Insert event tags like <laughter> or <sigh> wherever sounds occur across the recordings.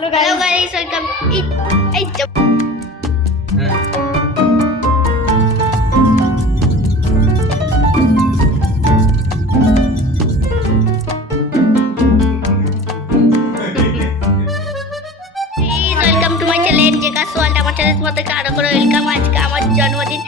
Hello hello guys guys welcome এই এই যে- Please welcome to my channel Jhakaas world আমার চ্যানেল তোমাদেরকে আরও করে ওয়েলকাম আজকে আমার জন্মদিন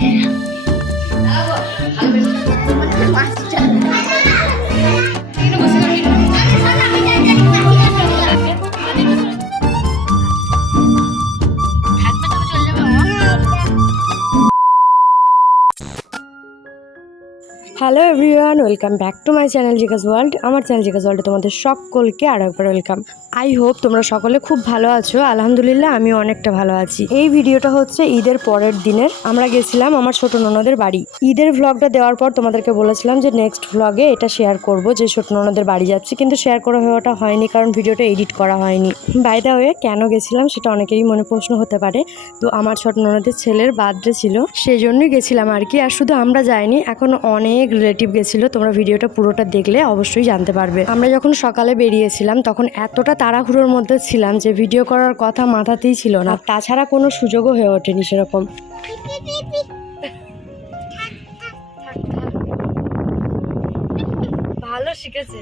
hello everyone welcome back to my channel Jhakaas world আমার চ্যানেল জিকাস ওয়ার্ল্ডে তোমাদের সকলকে আরও একবার ওয়েলকাম আই হোপ তোমরা সকলে খুব ভালো আছো। আলহামদুলিল্লাহ আমি অনেকটা ভালো আছি। এই ভিডিওটা হচ্ছে ঈদের পরের দিনের। আমরা গেছিলাম আমার ছোট ননদের বাড়ি। ঈদের ভ্লগটা দেওয়ার পর তোমাদেরকে বলেছিলাম যে নেক্সট ভ্লগে এটা শেয়ার করব, যে ছোট ননদের বাড়ি যাচ্ছি। কিন্তু শেয়ার করা হওয়াটা হয়নি, কারণ ভিডিওটা এডিট করা হয়নি। বাইদা হয়ে কেন গেছিলাম সেটা অনেকেরই মনে প্রশ্ন হতে পারে। তো আমার ছোট ননদের ছেলের বার্থডে ছিল সেই জন্যই গেছিলাম আর কি। আর শুধু আমরা যাইনি, এখন অনেক রিলেটিভ গেছিল, তোমরা ভিডিওটা পুরোটা দেখলে অবশ্যই জানতে পারবে। আমরা যখন সকালে বেরিয়েছিলাম, তখন এতটা তাড়াহুড়োর মধ্যে ছিলাম যে ভিডিও করার কথা মাথাতেই ছিল না। তাছাড়া কোনো সুযোগও হয়ে ওঠেনি সেরকম।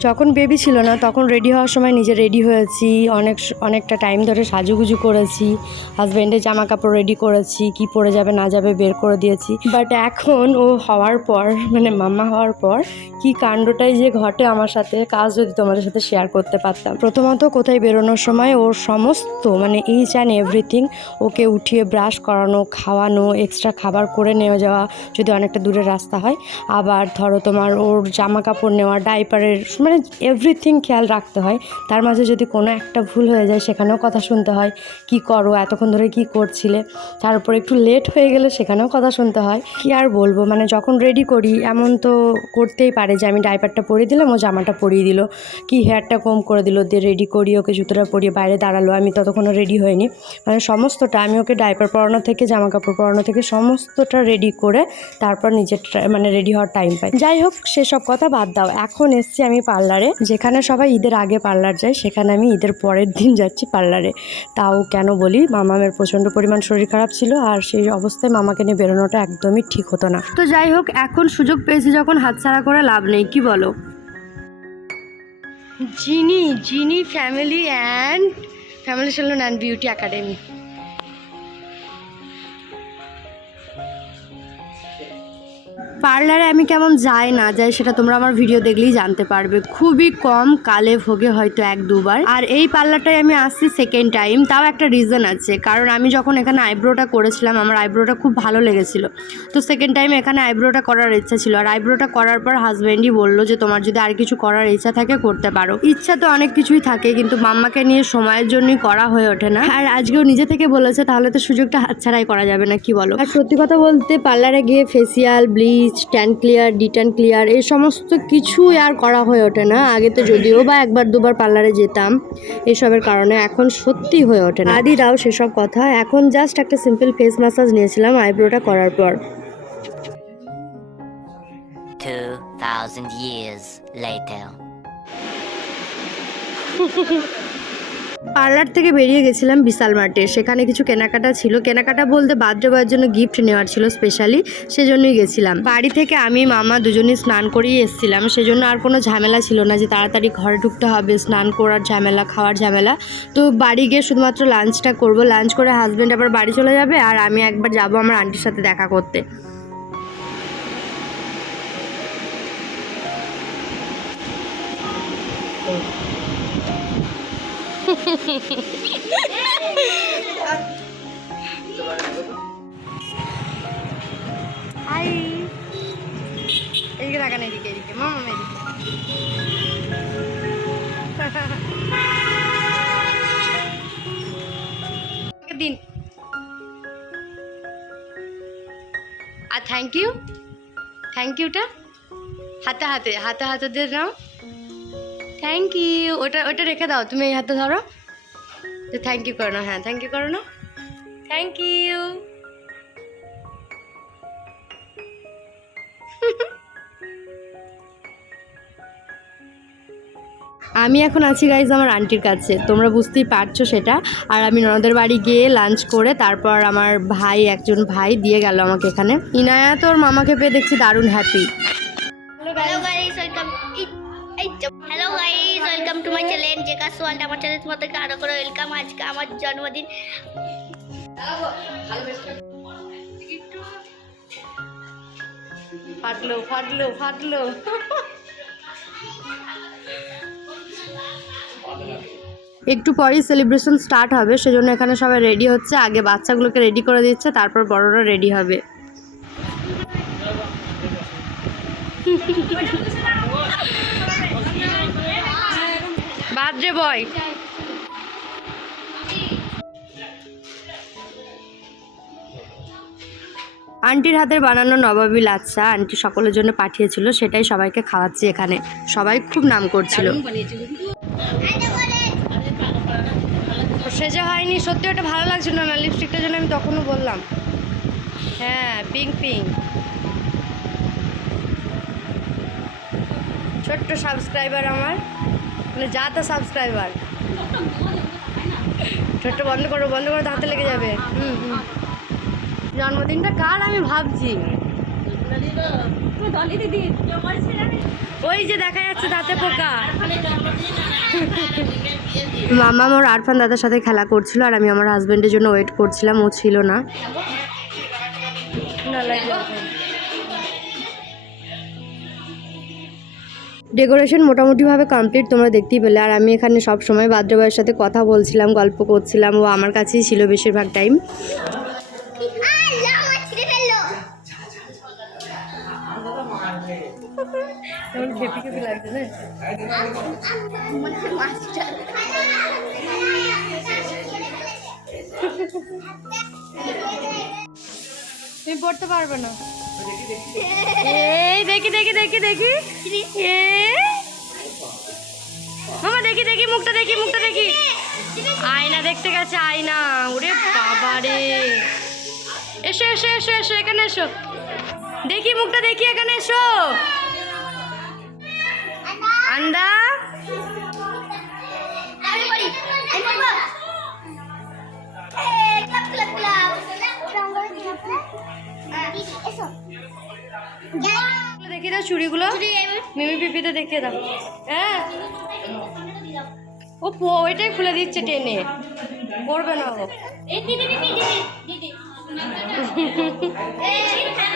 যখন বেবি ছিল না, তখন রেডি হওয়ার সময় নিজে রেডি হয়েছি। অনেক অনেকটা টাইম ধরে সাজুগুজু করেছি। হাজব্যান্ডের জামা কাপড় রেডি করেছি, কি পরে যাবে, না যাবে বের করে দিয়েছি। বাট এখন ও হওয়ার পর মানে মাম্মা হওয়ার পর, কি কাণ্ডটাই যে ঘটে আমার সাথে, কাজ যদি তোমাদের সাথে শেয়ার করতে পারতাম। প্রথমত কোথায় বেরোনোর সময় ওর সমস্ত মানে ইচ অ্যান্ড এভরিথিং ওকে উঠিয়ে ব্রাশ করানো, খাওয়ানো এক্সট্রা খাবার করে নিয়ে যাওয়া যদি অনেকটা দূরের রাস্তা হয়। আবার ধরো তোমার ওর জামা কাপড় নেওয়া ডাইপারের মানে এভরিথিং খেয়াল রাখতে হয়। তার মাঝে যদি কোনো একটা ভুল হয়ে যায়, সেখানেও কথা শুনতে হয়, কি করো, এতক্ষণ ধরে কি করছিলে? তারপর একটু লেট হয়ে গেলে সেখানেও কথা শুনতে হয়। কি আর বলব মানে যখন রেডি করি, এমন তো করতেই পারে যে আমি ডাইপারটা পরিয়ে দিলাম, ও জামাটা পরিয়ে দিল। কি হেয়ারটা কম করে দিল, দিয়ে রেডি করি ওকে জুতোটা পরিয়ে বাইরে দাঁড়াল, আমি ততক্ষণও রেডি হইনি মানে সমস্তটা, আমি ওকে ডাইপার পরানো থেকে জামা কাপড় পরানো থেকে সমস্তটা রেডি করে, তারপর নিজের মানে রেডি হওয়ার টাইম পাই। যাই হোক, সেসব কথা বাদ দাও। এখন এসছি আমি পার্লারে যেখানে সবাই ঈদের আগে পার্লার যায় সেখানে আমি ঈদের পরের দিন যাচ্ছি পার্লারে। তাও কেন বলি মামামের প্রচণ্ড পরিমাণ শরীর খারাপ ছিল আর সেই অবস্থায় মামাকে নিয়ে বেরোনোটা একদমই ঠিক হতো না। তো যাই হোক এখন সুযোগ পেয়েছি যখন হাতছাড়া করে লাভ নেই কি বলো? Jini Jini family and family salon and beauty academy. পার্লারে আমি কেমন যাই না যাই সেটা তোমরা আমার ভিডিও দেখলেই জানতে পারবে। খুবই কম কালে ভোগে হয়তো এক দুবার। আর এই পার্লারটায় আমি আসছি সেকেন্ড টাইম তাও একটা রিজন আছে। কারণ আমি যখন এখানে আইব্রোটা করেছিলাম, আমার আইব্রোটা খুব ভালো লেগেছিল। তো সেকেন্ড টাইম এখানে আইব্রোটা করার ইচ্ছা ছিল। আর আইব্রোটা করার পর হাজব্যান্ডই বলল যে, তোমার যদি আর কিছু করার ইচ্ছা থাকে, করতে পারো। ইচ্ছা তো অনেক কিছুই থাকে, কিন্তু মাম্মাকে নিয়ে সময়ের জন্যই করা হয়ে ওঠে না। আর আজকেও নিজে থেকে বলেছে, তাহলে তো সুযোগটা হাতছাড়াই করা যাবে না, কি বলো? আর সত্যি কথা বলতে, পার্লারে গিয়ে facial bleach tan clear detan clear এই সমস্ত কিছুই আর করা হয়ে ওঠে না। আগে তো যদিও বা একবার দুবার পার্লারে যেতাম এসবের কারণে এখন সত্যি হয়ে ওঠে না। আদি দাও সেসব কথা এখন জাস্ট একটা সিম্পল ফেস ম্যাসাজ নিয়েছিলাম আইব্রোটা করার পর। 2,000 years later. <laughs> পার্লার থেকে বেরিয়ে গেছিলাম বিশাল মার্টে। সেখানে কিছু কেনাকাটা ছিল। কেনাকাটা বলতে বার্থডে বয়ের জন্য গিফট নেওয়ার ছিল স্পেশালি সেজন্যই গেছিলাম। বাড়ি থেকে আমি, মামা দুজনেই স্নান করেই এসেছিলাম। সেজন্য আর কোনো ঝামেলা ছিল না যে তাড়াতাড়ি ঘরে ঢুকতে হবে, স্নান করার ঝামেলা, খাওয়ার ঝামেলা। তো বাড়ি গিয়ে শুধুমাত্র লাঞ্চটা করব। লাঞ্চ করে হাজব্যান্ড আবার বাড়ি চলে যাবে আর আমি একবার যাব আমার আন্টির সাথে দেখা করতে। হাই এদিকে তাকান, এদিকে এদিকে মামা এদিকে। দিন। আর থ্যাংক ইউ থ্যাংক ইউটা হাতে হাতে হাতে হাতে দিয়ে নাও। থ্যাংক ইউ ওটা ওটা রেখে দাও, তুমি এই হাতে ধরো। থ্যাংক ইউ করো না হ্যাঁ থ্যাংক ইউ করো না। থ্যাংক ইউ আমি এখন আছি গাইজ আমার আন্টির কাছে। তোমরা বুঝতেই পারছ সেটা। আর আমি ননদের বাড়ি গিয়ে লাঞ্চ করে তারপর আমার ভাই, একজন ভাই দিয়ে গেল আমাকে এখানে। ইনায়া, তোর মামাকে পেয়ে দেখছি দারুণ হ্যাপি ওয়ার্ল্ড আমার চ্যানেল তোমাদেরকে আরও করে ওয়েলকাম আজকে আমার জন্মদিন। ফাটলো ফাটলো ফাটলো। একটু পরেই সেলিব্রেশন স্টার্ট হবে সেজন্য এখানে সবাই রেডি হচ্ছে। আগে বাচ্চাগুলোকে রেডি করে দিচ্ছে তারপর বড়রা রেডি হবে। <laughs> Birthday boy. আন্টির হাতের বানানো নবাবী লাচ্ছা আন্টি সকলের জন্য পাঠিয়েছিল সেটাই সবাইকে খাওয়াচ্ছি এখানে। সবাই খুব নাম করছিল। সেজে হয়নি সত্যি ওটা ভালো লাগছিল না লিপস্টিকটার জন্য আমি তখনও বললাম। হ্যাঁ পিঙ্ক পিঙ্ক ছোট্ট সাবস্ক্রাইবার আমার। মানে যা তো সাবস্ক্রাইবার ছোট্ট বন্ধ করো বন্ধ করো হাতে লেগে যাবে। হুম হুম। জন্মদিনটা কার আমি ভাবছি? ওই যে দেখা যাচ্ছে দাঁতে পোকা। মামা আমার আরফান দাদার সাথে খেলা করছিল আর আমি আমার হাজব্যান্ডের জন্য ওয়েট করছিলাম ও ছিল না। ডেকোরেশন মোটামুটিভাবে কমপ্লিট তোমরা দেখতেই পেলে। আর আমি এখানে সব সময় বাদ্র ভাইয়ের সাথে কথা বলছিলাম, গল্প করছিলাম। ও আমার কাছেই ছিল বেশিরভাগ টাইম <laughs> তুমি পড়তে পারবে না। দেখি দেখি দেখি দেখি। মামা, দেখি দেখি, মুখটা দেখি মুখটা দেখি। আয়না দেখতে গেছে, আয়না। ওরে বাবা রে। এসো এসো এসো এসো, এখানে এসো। দেখি, মুখটা দেখি, এখানে এসো। আন্দা দেখি দাও চুড়িগুলো। মিমি পিপিতে দেখিয়ে দাও। হ্যাঁ। ও পো- ওইটাই খুলে দিচ্ছে টেনে। পড়বে না ও।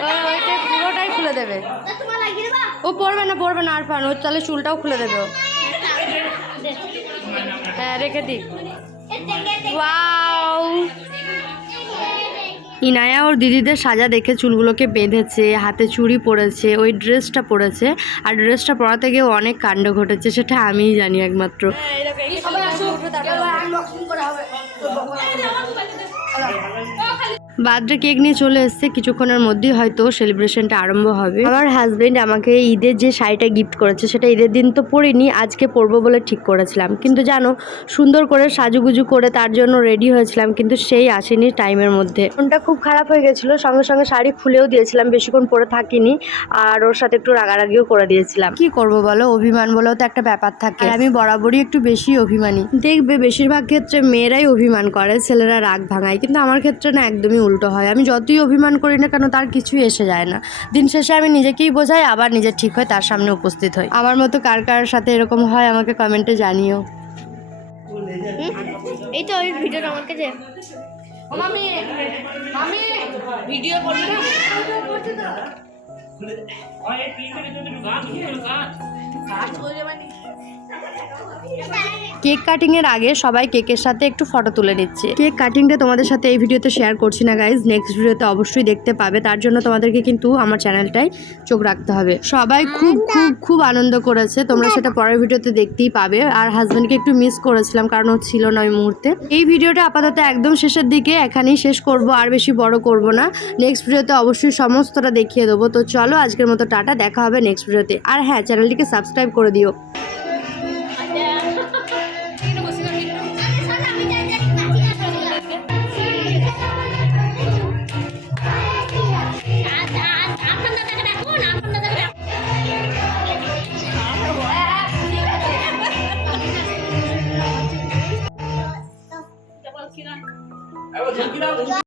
ও, ওইটাই পুরোটাই খুলে দেবে। ও পড়বে না পড়বে না আর ফান ও তাহলে চুলটাও খুলে দেবে ও। হ্যাঁ রেখে দিই। ওয়াও। ইনায়া ওর দিদিদের সাজা দেখে চুলগুলোকে বেঁধেছে হাতে চুড়ি পরেছে ওই ড্রেসটা পরেছে আর ড্রেসটা পরাতে গিয়ে অনেক কাণ্ড ঘটেছে সেটা আমিই জানি একমাত্র বার্থডে কেক নিয়ে চলে এসছে। কিছুক্ষণের মধ্যেই হয়তো সেলিব্রেশনটা আরম্ভ হবে। আমার হাজবেন্ড আমাকে ঈদের যে শাড়িটা গিফট করেছে, সেটা ঈদের দিন তো পরিনি, আজকে পরবো বলে ঠিক করেছিলাম। কিন্তু জানো, সুন্দর করে সাজুগুজু করে তার জন্য রেডি হয়েছিলাম, কিন্তু সেই আসেনি টাইমের মধ্যে। ফোনটা খুব খারাপ হয়ে গেছিল, সঙ্গে সঙ্গে শাড়ি খুলেও দিয়েছিলাম, বেশিক্ষণ পরে থাকিনি, আর ওর সাথে একটু রাগারাগিও করে দিয়েছিলাম। কি করব বলো, অভিমান বলেও তো একটা ব্যাপার থাকে। আমি বরাবরই একটু বেশি অভিমানী। দেখবে, বেশিরভাগ ক্ষেত্রে মেয়েরাই অভিমান করে, ছেলেরা রাগ ভাঙায়, কিন্তু আমার ক্ষেত্রে না, একদমই উল্টো হয়। আমি যতই অভিমান করি না কেন তার কিছুই এসে যায় না। দিন শেষে আমি নিজেকেই বোঝাই আবার নিজে ঠিক হয় তার সামনে উপস্থিত হই। আমার মতো কার কার সাথে এরকম হয় আমাকে কমেন্টে জানিও। এই তো ওই ভিডিওটা আমার কাছে। কেক কাটিং এর আগে সবাই কেকের সাথে একটু ফটো তুলে নিচ্ছে। কেক কাটিংটা তোমাদের সাথে এই ভিডিওতে শেয়ার করছি না গাইজ নেক্সট ভিডিওতে অবশ্যই দেখতে পাবে। তার জন্য তোমাদেরকে কিন্তু আমার চ্যানেলটায় চোখ রাখতে হবে। সবাই খুব খুব খুব আনন্দ করেছে। তোমরা সেটা পরের ভিডিওতে দেখতেই পাবে। আর হাজব্যান্ডকে একটু মিস করেছিলাম কারণ ও ছিল না ওই মুহূর্তে। এই ভিডিওটা আপাতত একদম শেষের দিকে এখানেই শেষ করব আর বেশি বড় করব না। নেক্সট ভিডিওতে অবশ্যই সমস্তটা দেখিয়ে দেবো। তো চলো আজকের মতো টাটা দেখা হবে নেক্সট ভিডিওতে। আর হ্যাঁ চ্যানেলটিকে সাবস্ক্রাইব করে দিও।